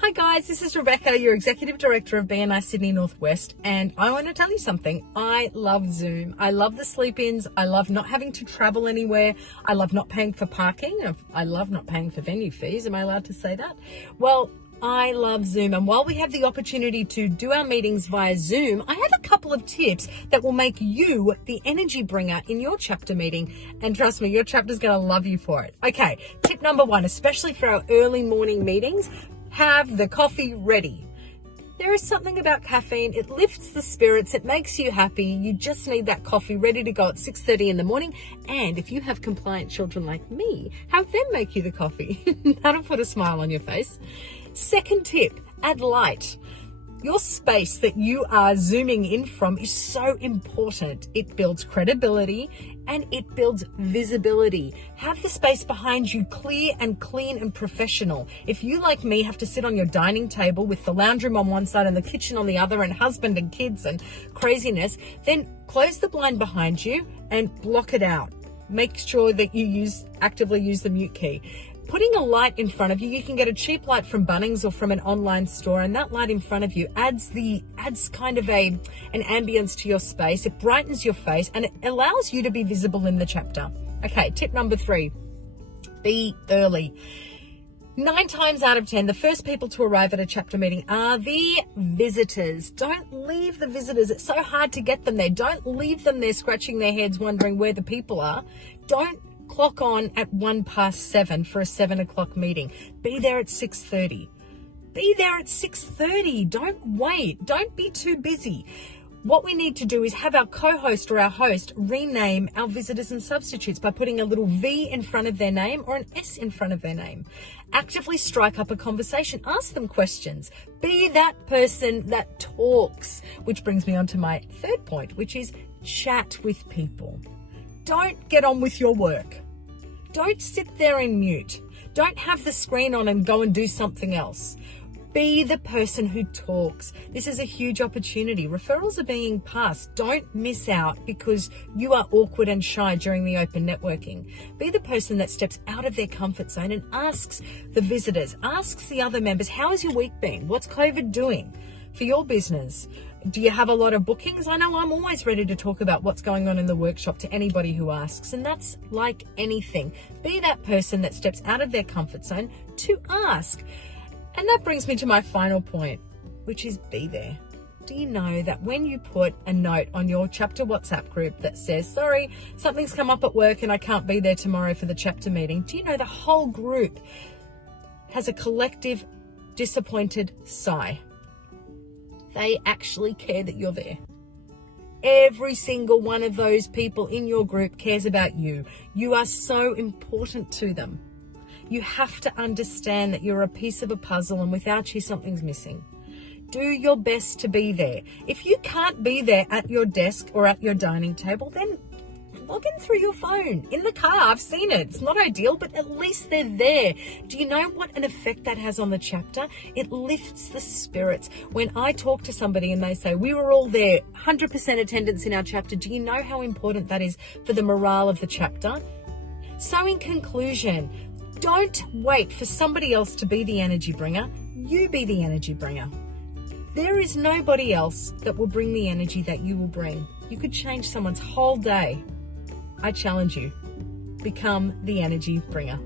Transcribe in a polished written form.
Hi guys, this is Rebecca, your Executive Director of BNI Sydney Northwest, and I want to tell you something. I love Zoom. I love the sleep-ins. I love not having to travel anywhere. I love not paying for parking. I love not paying for venue fees. Am I allowed to say that? Well, I love Zoom, and while we have the opportunity to do our meetings via Zoom, I have a couple of tips that will make you the energy bringer in your chapter meeting, and trust me, your chapter's going to love you for it. Okay, tip number one, especially for our early morning meetings, have the coffee ready. There is something about caffeine. It lifts the spirits. It makes you happy. You just need that coffee ready to go at 6:30 in the morning. And if you have compliant children like me, have them make you the coffee. That'll put a smile on your face. Second tip, add light. Your space that you are zooming in from is so important. It builds credibility and it builds visibility. Have the space behind you clear and clean and professional. If you, like me, have to sit on your dining table with the lounge room on one side and the kitchen on the other and husband and kids and craziness, then close the blind behind you and block it out. Make sure that you actively use the mute key. Putting a light in front of you, you can get a cheap light from Bunnings or from an online store, and that light in front of you adds kind of an ambience to your space. It brightens your face and it allows you to be visible in the chapter. Okay, tip number 3, be early. 9 times out of 10, the first people to arrive at a chapter meeting are the visitors. Don't leave the visitors. It's so hard to get them there. Don't leave them there scratching their heads wondering where the people are. Don't clock on at 7:01 for a 7 o'clock meeting. Be there at 6:30. Be there at 6:30. Don't wait. Don't be too busy. What we need to do is have our co-host or our host rename our visitors and substitutes by putting a little V in front of their name or an S in front of their name. Actively strike up a conversation. Ask them questions. Be that person that talks, which brings me on to my third point, which is chat with people. Don't get on with your work. Don't sit there and mute. Don't have the screen on and go and do something else. Be the person who talks. This is a huge opportunity. Referrals are being passed. Don't miss out because you are awkward and shy during the open networking. Be the person that steps out of their comfort zone and asks the visitors, asks the other members, how has your week been? What's COVID doing for your business? Do you have a lot of bookings? I know I'm always ready to talk about what's going on in the workshop to anybody who asks, and that's like anything. Be that person that steps out of their comfort zone to ask. And that brings me to my final point, which is be there. Do you know that when you put a note on your chapter WhatsApp group that says, sorry, something's come up at work and I can't be there tomorrow for the chapter meeting, do you know the whole group has a collective disappointed sigh? They actually care that you're there. Every single one of those people in your group cares about you. You are so important to them. You have to understand that you're a piece of a puzzle and without you, something's missing. Do your best to be there. If you can't be there at your desk or at your dining table, then log in through your phone, in the car. I've seen it. It's not ideal, but at least they're there. Do you know what an effect that has on the chapter? It lifts the spirits. When I talk to somebody and they say, we were all there, 100% attendance in our chapter, do you know how important that is for the morale of the chapter? So in conclusion, don't wait for somebody else to be the energy bringer. You be the energy bringer. There is nobody else that will bring the energy that you will bring. You could change someone's whole day. I challenge you. Become the energy bringer.